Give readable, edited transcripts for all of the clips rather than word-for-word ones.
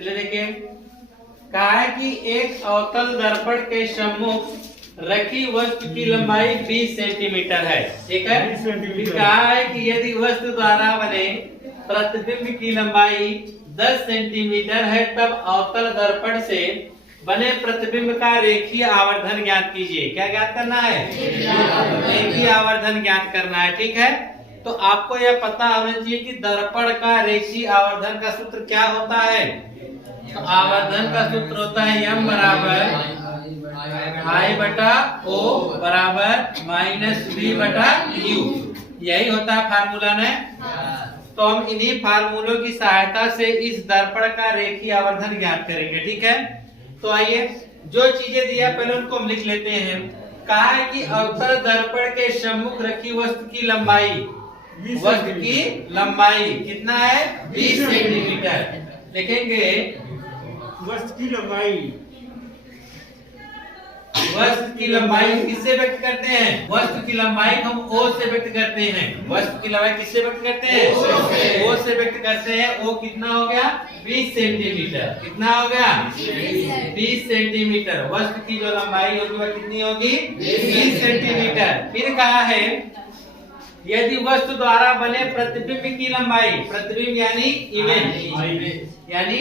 चलिए देखिए, कहा है कि एक अवतल दर्पण के सम्मुख रखी वस्तु की लंबाई 20 सेंटीमीटर है। ठीक है, 20 सेंटीमीटर। कहा है कि यदि वस्तु द्वारा बने प्रतिबिंब की लंबाई 10 सेंटीमीटर है तब अवतल दर्पण से बने प्रतिबिंब का रेखीय आवर्धन ज्ञात कीजिए। क्या ज्ञात करना है? रेखीय आवर्धन ज्ञात करना है। ठीक है, तो आपको यह पता होना चाहिए कि दर्पण का रेखीय आवर्धन का सूत्र क्या होता है। तो आवर्धन का सूत्र होता है m बराबर I बटा O बराबर माइनस V बटा U। यही होता है फार्मूला ने। तो हम इन्हीं फार्मूलों की सहायता से इस दर्पण का रेखीय आवर्धन ज्ञात करेंगे। ठीक है, तो आइए जो चीजें दिया पहले उनको हम लिख लेते हैं। कहा है कि अवतल दर्पण के सम्मुख रखी वस्तु की लंबाई, वस्तु की लंबाई कितना है? 20 सेंटीमीटर। लिखेंगे वस्तु की लंबाई, वस्तु की लंबाई किससे व्यक्त करते हैं? वस्तु की लंबाई हम O से व्यक्त करते हैं। वस्तु की लंबाई किससे व्यक्त करते हैं? O से व्यक्त करते हैं। O कितना हो गया? 20 सेंटीमीटर। कितना हो गया? 20 सेंटीमीटर। वस्तु की जो लंबाई होगी वह कितनी होगी? 20 सेंटीमीटर। फिर कहा है यदि वस्तु द्वारा बने प्रतिबिंब की लंबाई, प्रतिबिंब यानी इमेज, यानी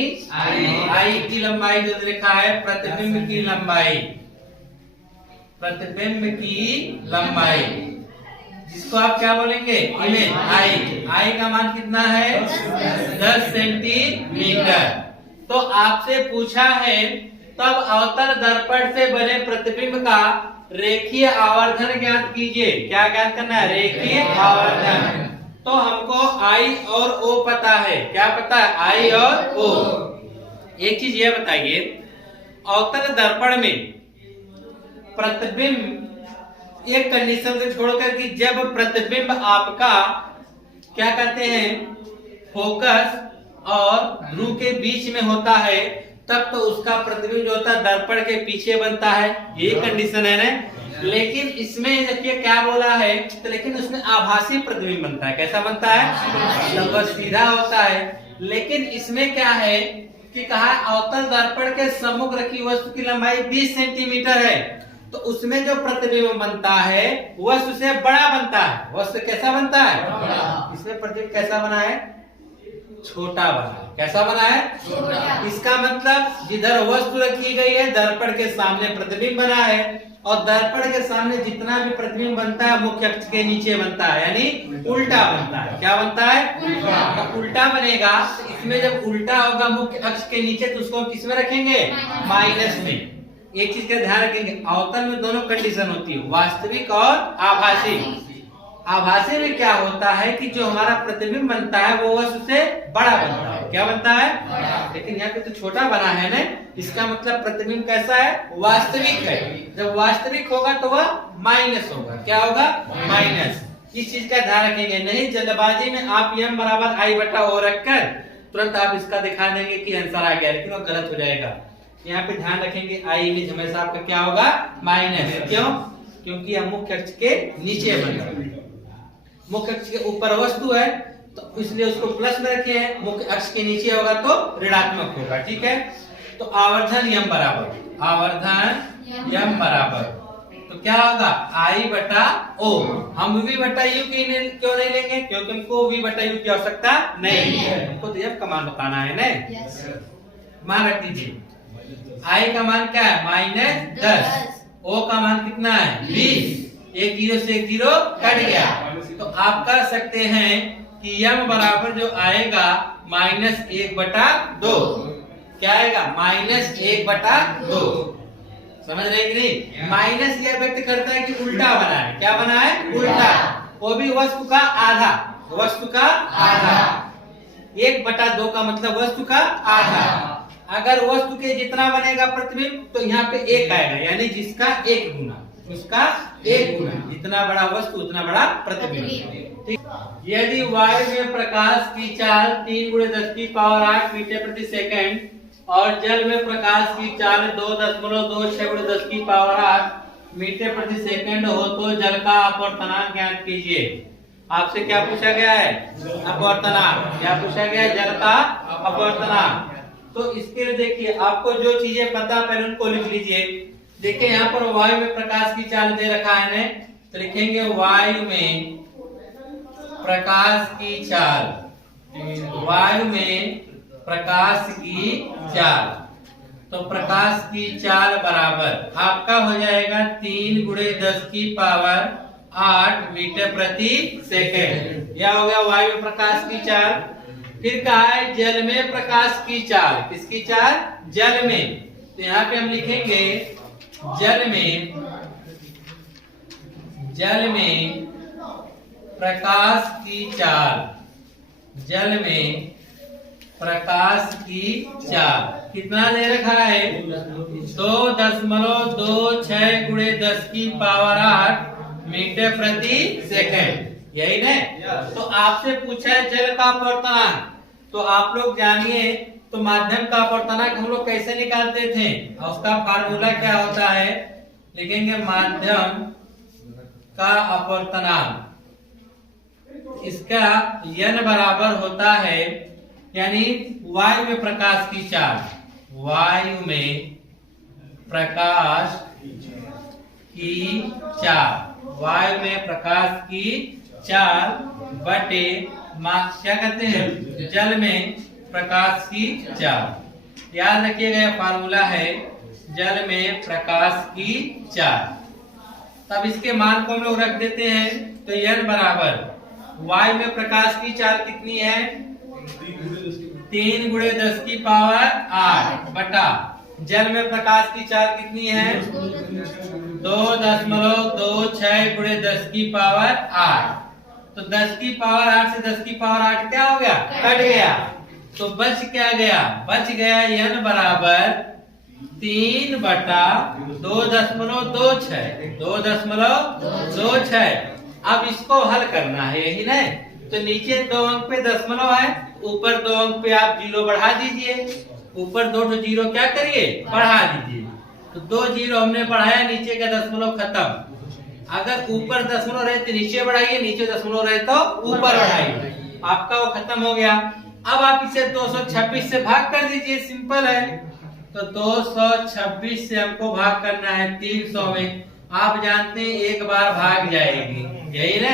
आई की लंबाई जो लिखा है प्रतिबिंब की लंबाई, प्रतिबिंब की लंबाई जिसको आप क्या बोलेंगे? इमेज आई का मान कितना है? 10 सेंटीमीटर। तो आपसे पूछा है तब अवतल दर्पण से बने प्रतिबिंब का रेखीय आवर्धन ज्ञात कीजिए। क्या ज्ञात करना है? रेखीय आवर्धन। तो हमको I और O पता है। क्या पता है? I और O। एक चीज यह बताइए, अवतल दर्पण में प्रतिबिंब एक कंडीशन से छोड़कर कि जब प्रतिबिंब आपका क्या कहते हैं फोकस और ध्रुव के बीच में होता है तब तो उसका प्रतिबिंब जो होता है दर्पण के पीछे बनता है। ये कंडीशन है ना। लेकिन इसमें देखिए क्या बोला है, तो लेकिन उसमें आभासी प्रतिबिंब बनता है। कैसा बनता है? लगभग सीधा होता है। लेकिन इसमें क्या है कि कहा अवतल दर्पण के सम्मुख रखी वस्तु की लंबाई 20 सेंटीमीटर है, तो उसमें जो प्रतिबिंब बनता है वस्तु से बड़ा बनता है। वस्तु कैसा बनता है? इसमें प्रतिबिंब कैसा बना है? छोटा बना है। कैसा बना है? छोटा। इसका मतलब जिधर वस्तु रखी गई है दर्पण के सामने प्रतिबिंब बना है, और दर्पण के सामने जितना भी प्रतिबिंब बनता है मुख्य अक्ष के नीचे बनता है, यानी उल्टा बनता है। क्या बनता है? उल्टा। तो उल्टा बनेगा, तो इसमें जब उल्टा होगा मुख्य अक्ष के नीचे तो उसको किस में रखेंगे? माइनस में। एक चीज का ध्यान रखेंगे, अवतल में दोनों कंडीशन होती है, वास्तविक और आभासी। आभासी में क्या होता है कि जो हमारा प्रतिबिंब बनता है वो वस्तु से बड़ा बनता है। क्या बनता है? लेकिन यहाँ पे तो छोटा बना है ना, इसका मतलब प्रतिबिंब कैसा है? वास्तविक है। जब वास्तविक होगा तो वह माइनस होगा। क्या होगा? माइनस। इस चीज का ध्यान रखेंगे, नहीं जल्दबाजी में आप m बराबर I बटा O रखकर तुरंत आप इसका दिखा देंगे कि आंसर आ गया, लेकिन वो गलत हो जाएगा। यहाँ पे ध्यान रखेंगे I इमेज हमेशा आपका क्या होगा? माइनस। क्यों? क्योंकि यह मुख्य अक्ष के नीचे बनेगा। मुख्य अक्ष के ऊपर वस्तु है तो इसलिए उसको प्लस में रखे हैं, मुख्य अक्ष के नीचे होगा तो ऋणात्मक होगा। ठीक है, तो आवर्धन m बराबर, आवर्धन m बराबर तो क्या होगा? I बटा O। हम V बटा U क्यों नहीं लेंगे? क्योंकि हमको V बटा U की आवश्यकता नहीं है, हमको तो f का मान बताना है ना। मान रख दीजिए, I का मान क्या है? -10। O का मान कितना है? 20। एक जीरो से एक जीरो कट गया, तो आप कर सकते हैं कि m बराबर जो आएगा -1 बटा 2। क्या आएगा? -1/2। समझ रहे कि नहीं? माइनस यह व्यक्त करता है कि उल्टा बना है। क्या बना है? उल्टा। वो भी वस्तु का आधा, वस्तु का आधा। 1/2 का मतलब वस्तु का आधा। अगर वस्तु के जितना बनेगा प्रतिबिंब तो यहाँ पे 1 आएगा, यानी जिसका 1 गुना, उसका 1 गुना। जितना बड़ा वस्तु उतना बड़ा प्रतिबिंब। यदि वायु में प्रकाश की चाल 3 × 10⁸ मीटर प्रति सेकंड और जल में प्रकाश की चाल 2.26 × 10⁸ मीटर प्रति सेकंड हो तो जल का अपवर्तनांक ज्ञात कीजिए। आपसे क्या पूछा गया है? अपवर्तनांक। क्या पूछा गया है? जल का अपवर्तनांक। तो इसके लिए देखिए आपको जो चीजें पता पहले उनको लिख लीजिए। देखिए यहाँ पर वायु में प्रकाश की चाल दे रखा है ने, तो लिखेंगे वायु में प्रकाश की चाल, वायु में प्रकाश की चाल। तो प्रकाश की चाल बराबर आपका हो जाएगा 3 × 10⁸ मीटर प्रति सेकेंड। यह हो गया वायु में प्रकाश की चाल। फिर कहा है जल में प्रकाश की चाल। किसकी चाल? जल में। तो यहाँ पे हम लिखेंगे जल में प्रकाश की चाल, जल में प्रकाश की चाल कितना दे रखा है? 2.26 × 10⁸ मीटर प्रति सेकंड। यही ना? तो आपसे पूछा है जल का अपवर्तनांक, तो आप लोग जानिए तो माध्यम का अपवर्तनांक हम लोग कैसे निकालते थे और उसका फार्मूला क्या होता है? लिखेंगे माध्यम का अपवर्तनांक, इसका n बराबर होता है, यानी वायु में प्रकाश की चाल, वायु में प्रकाश की चाल, वायु में प्रकाश की चाल बटे क्या कहते हैं? जल में प्रकाश की चाल। याद रखिएगा यह फार्मूला है जल में प्रकाश की चाल। तब इसके मान को हम लोग रख देते हैं, तो n बराबर वायु में प्रकाश की चाल कितनी है? 3 × 10⁸ बटा जल में प्रकाश की चाल कितनी है? 2.26 × 10⁸। तो 10⁸ से 10⁸ क्या हो गया? कट गया। तो बच क्या गया? बच गया n बराबर 3 बटा 2.26, 2.26। अब इसको हल करना है, यही ना? तो नीचे 2 अंक पे दशमलव है, ऊपर 2 अंक पे आप 0 बढ़ा दीजिए, ऊपर 2 0 क्या करिए? बढ़ा दीजिए। तो 2 0 हमने बढ़ाया, नीचे का दशमलव खत्म। अगर ऊपर दशमलव रहे तो नीचे बढ़ाइए, नीचे दशमलव रहे तो ऊपर बढ़ाइए, आपका वो खत्म हो गया। अब आप इसे 226 से भाग कर दीजिए, सिंपल है। तो 226 से हमको भाग करना है 300 में। आप जानते हैं एक बार भाग जाएगी, यही ना?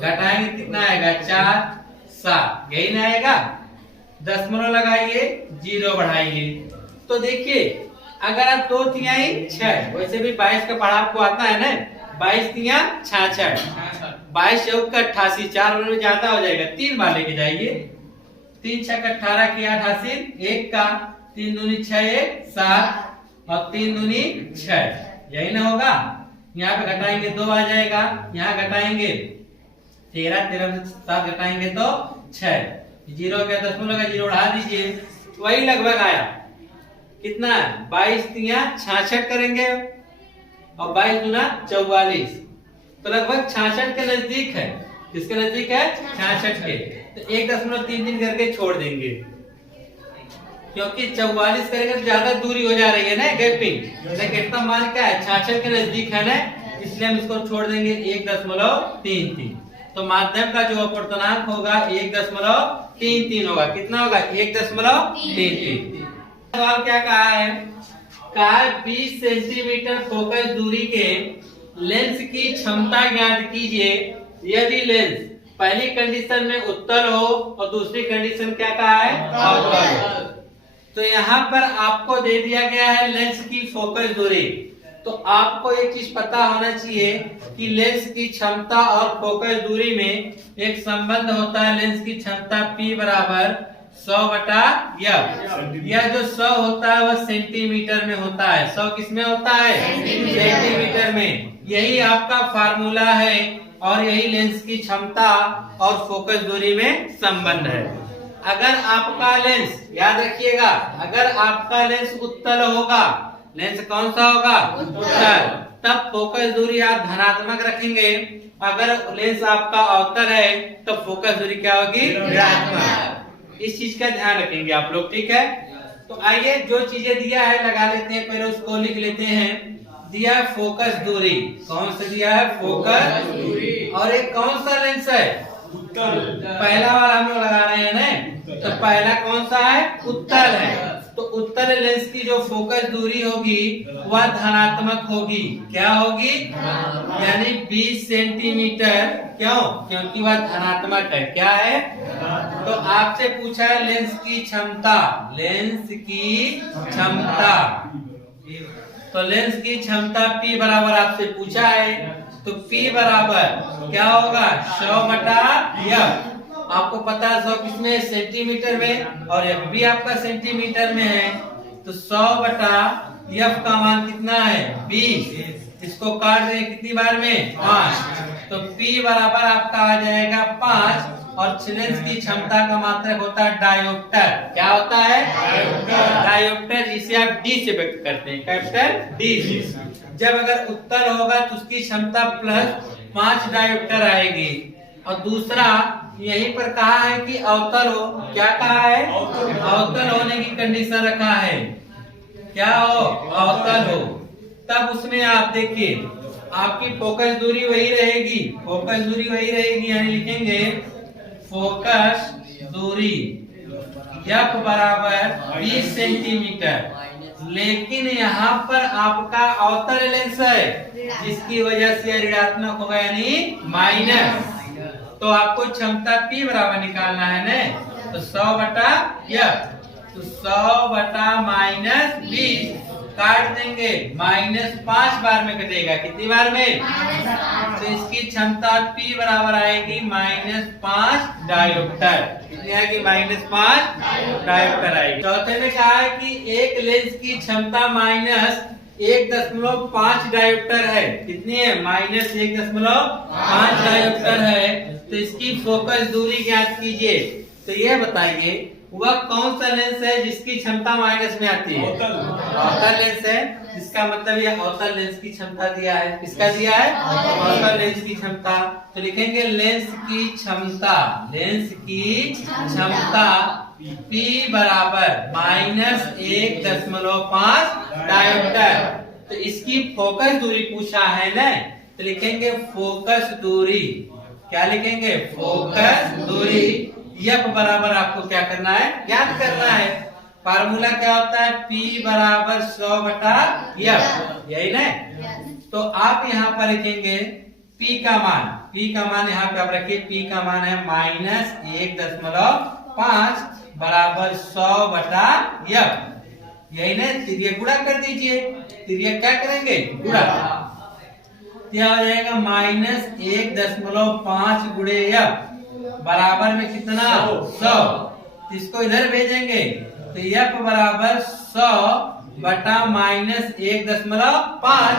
घटाएंगे कितना आएगा? 4 7, यही ना आएगा? दशमलव लगाइए, 0 बढ़ाइए। तो देखिए अगर आप 2 तिहाई 6, वैसे भी 22 का पढ़ा आपको आता है ना? 22 तिया 66, 22 चौक का 88, 4 में ज्यादा हो जाएगा, 3 बार लेके जाइए। 3 6 18 की 88, 1 का 3 दूनी 6 1 7 और 3 दूनी 6, यही ना होगा? यहाँ पे घटाएंगे 2 आ जाएगा, यहाँ घटाएंगे 13, 13 से 7 घटाएंगे तो 6, 0 का दशमलव का 0 बढ़ा दीजिए, वही लगभग आया। कितना? 22 तिया 66 करेंगे और 22 दूना 44, तो लगभग 66 के नजदीक है। किसके नजदीक है? 66 के। तो 1.33 करके छोड़ देंगे, क्योंकि 44 करेंगे तो ज्यादा दूरी हो जा रही है ना, गैपिंग। लेकिन इतना मान क्या है? 66 के नजदीक है ना, इसलिए हम इसको छोड़ देंगे 1.33। तो माध्यम का जो अपवर्तनांक होगा 1.33 होगा। कितना होगा? 1.33। सवाल क्या कहा है? कहा 20 सेंटीमीटर फोकस दूरी के लेंस की क्षमता ज्ञात कीजिए यदि लेंस पहली कंडीशन में उत्तल हो और दूसरी कंडीशन क्या कहा है? अवतल हो। तो यहाँ पर आपको दे दिया गया है लेंस की फोकस दूरी। तो आपको एक चीज पता होना चाहिए कि लेंस की क्षमता और फोकस दूरी में एक संबंध होता है। लेंस की क्षमता P बराबर 100/F। यह जो 100 होता है वह सेंटीमीटर में होता है। 100 किस में होता है? सेंटीमीटर में। यही आपका फार्मूला है और यही लेंस की क्षमता और फोकस दूरी में संबंध है। अगर आपका लेंस, याद रखिएगा, अगर आपका लेंस उत्तल होगा, लेंस कौन सा होगा? उत्तल, तब फोकस दूरी आप धनात्मक रखेंगे। अगर लेंस आपका अवतल है तो फोकस दूरी क्या होगी? ऋणात्मक। इस चीज का ध्यान रखेंगे आप लोग, ठीक है? तो आइए जो चीजें दिया है लगा लेते हैं, पहले उसको लिख लेते हैं। दिया है फोकस दूरी, कौन सा दिया है? फोकस दूरी। और एक कौन सा लेंस है? उत्तल। पहला वाला हम लोग लगा रहे हैं ना, तो पहला कौन सा है? उत्तल है। तो उत्तल लेंस की जो फोकस दूरी होगी वह धनात्मक होगी। क्या होगी? यानी 20 सेंटीमीटर। क्यों? क्योंकि वह धनात्मक है। क्या है? तो आपसे पूछा है लेंस की क्षमता। लेंस की क्षमता, तो लेंस की क्षमता P बराबर आपसे पूछा है, तो P बराबर क्या होगा? 100/F। आपको पता है 100 किसमें? सेंटीमीटर में, और F भी आपका सेंटीमीटर में है। तो 100/F का मान कितना है? 20। इसको काट दें कितनी बार में? 5। तो P बराबर आपका आ जाएगा 5। और लेंस की क्षमता का मात्रक होता है डायोप्टर। क्या होता है? डायोप्टर, जिसे आप D से व्यक्त करते हैं। Capital D। जब अगर उत्तल होगा तो उसकी क्षमता +5 डायोप्टर आएगी। और दूसरा यहीं पर कहा है कि अवतल हो। क्या कहा है? अवतल होने की कंडीशन रखा है। क्या हो? अवतल हो। तब उसमें आप देखिए आपकी फोकस दूरी वही रहेगी। फोकस दूरी वही रहेगी, यानी लिखेंगे फोकस दूरी F बराबर 20 सेंटीमीटर। लेकिन यहाँ पर आपका अवतल लेंस है, जिसकी वजह से ऋणात्मक होगा, यानी माइनस। तो आपको क्षमता P बराबर निकालना है ना, तो 100/F। तो 100/-20 काट देंगे, -5 बार में कटेगा। कितनी बार में? तो इसकी क्षमता P बराबर आएगी -5 डायोप्टर। कितनी आएगी? -5 डायोप्टर आएगी। चौथे में कहा है कि एक लेंस की क्षमता -1.5 डायोप्टर है। कितनी है? -1.5 डायोप्टर है। तो इसकी फोकस दूरी ज्ञात कीजिए। तो यह बताइए वह कौन सा लेंस है जिसकी क्षमता माइनस में आती है? अवतल लेंस है। इसका मतलब यह अवतल लेंस की क्षमता दिया है। किसका दिया है? अवतल लेंस की क्षमता। तो लिखेंगे लेंस की क्षमता। लेंस की क्षमता P बराबर -1.5 डायोप्टर। तो इसकी फोकस दूरी पूछा है ना, तो लिखेंगे फोकस दूरी। क्या लिखेंगे? फोकस दूरी। F बराबर आपको क्या करना है? ज्ञात करना है। फार्मूला क्या होता है? P बराबर 100/F। यही ना? तो आप यहाँ पर लिखेंगे P का मान। P का मान यहाँ पे आप रखिए। P का मान है -1.5 बराबर 100/F। यही ना? तिर्यक गुणा कर दीजिए। तिर्यक क्या करेंगे? गुणा। क्या हो जाएगा? -1.5 गुणे F बराबर में कितना? 100। इसको इधर भेजेंगे तो F बराबर 100/-1.5।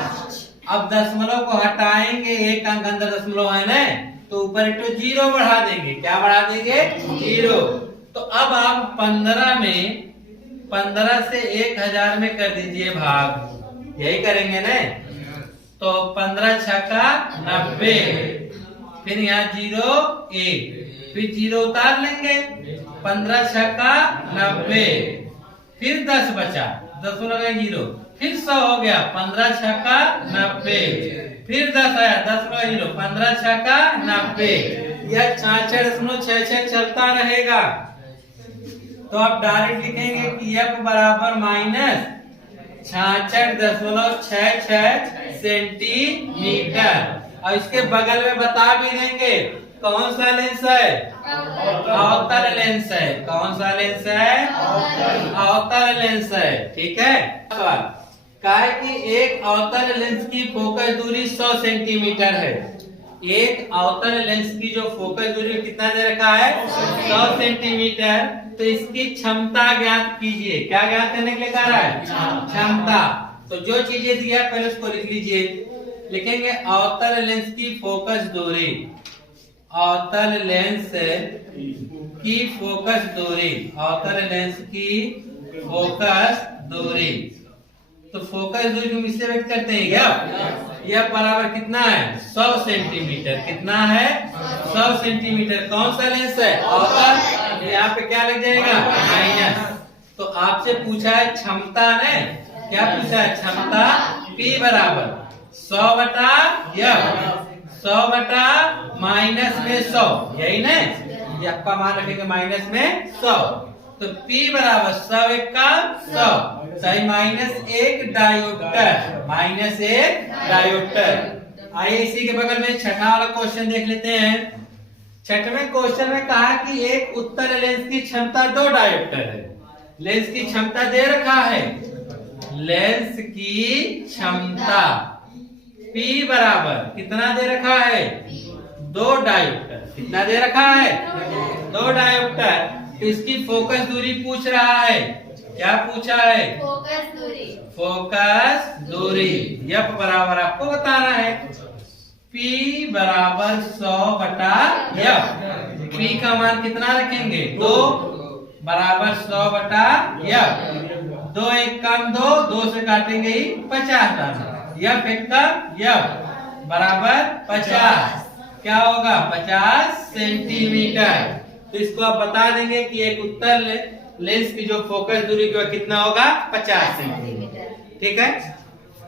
अब दशमलव को हटाएंगे, एक अंक अंदर दशमलव है ना, तो ऊपर एक 0 बढ़ा देंगे। क्या बढ़ा देंगे? 0। तो अब आप 15 से 1000 में कर दीजिए भाग। यही करेंगे ना? तो 15 छक्का 90, फिर यहाँ 0 1, फिर 0 उतार लेंगे। 15 छक्का 90, फिर 10 बचा, 10 लगा 0, फिर 100 हो गया। 15 छक्का 90, फिर 10 आया, 10 लगा 0, 15 छक्का 90। यह 66.66 चलता रहेगा। तो आप डायरेक्ट लिखेंगे कि F बराबर -66.66 सेंटीमीटर। और इसके बगल में बता भी देंगे कौन सा लेंस है? अवतल लेंस है। कौन सा लेंस है? अवतल लेंस है। ठीक है। कहा है कि एक अवतल लेंस की फोकस दूरी 100 सेंटीमीटर है। एक अवतल लेंस की जो फोकस दूरी कितना दे रखा है? 100 सेंटीमीटर। तो इसकी क्षमता ज्ञात कीजिए। क्या ज्ञात करने के लिए कह रहा है? क्षमता। तो जो चीजें दिया पहले उसको लिख लीजिए। लिखेंगे अवतल लेंस की फोकस दूरी। अवतल लेंस की फोकस दूरी। अवतल लेंस की फोकस दूरी। तो फोकस दूरी को किससे व्यक्त करते हैं? यह बराबर कितना है? 100 सेंटीमीटर। कितना है? 100 सेंटीमीटर। कौन सा लेंस है? अवतल। यहाँ पे क्या लग जाएगा? माइनस। तो आपसे पूछा है क्षमता ने। क्या पूछा है? क्षमता P बराबर 100/F। 100/- में 100। यही ना? F का मान रखेंगे माइनस में 100। तो P बराबर 100 का 100 सही -1 डायोप्टर -1 डायोप्टर। आइए इसी के बगल में छठा वाला क्वेश्चन देख लेते हैं। छठवें क्वेश्चन में कहा कि एक उत्तल लेंस की क्षमता 2 डायोप्टर है। लेंस की क्षमता दे रखा है, लेंस की क्षमता P बराबर कितना दे रखा है 2 डायोप्टर। कितना दे रखा है 2 डायोप्टर। तो इसकी फोकस दूरी पूछ रहा है। क्या पूछा है फोकस दूरी। F बराबर आपको बताना है P बराबर 100 बटा F। P का मान कितना रखेंगे 2 बराबर 100 बटा F। 2 एक कम 2, 2 से काटेंगे ही 50 डालना। F एक कम F बराबर 50। क्या होगा 50 सेंटीमीटर। तो इसको आप बता देंगे कि एक उत्तल लेंस की जो फोकस दूरी कितना होगा 50 सेंटीमीटर। ठीक है।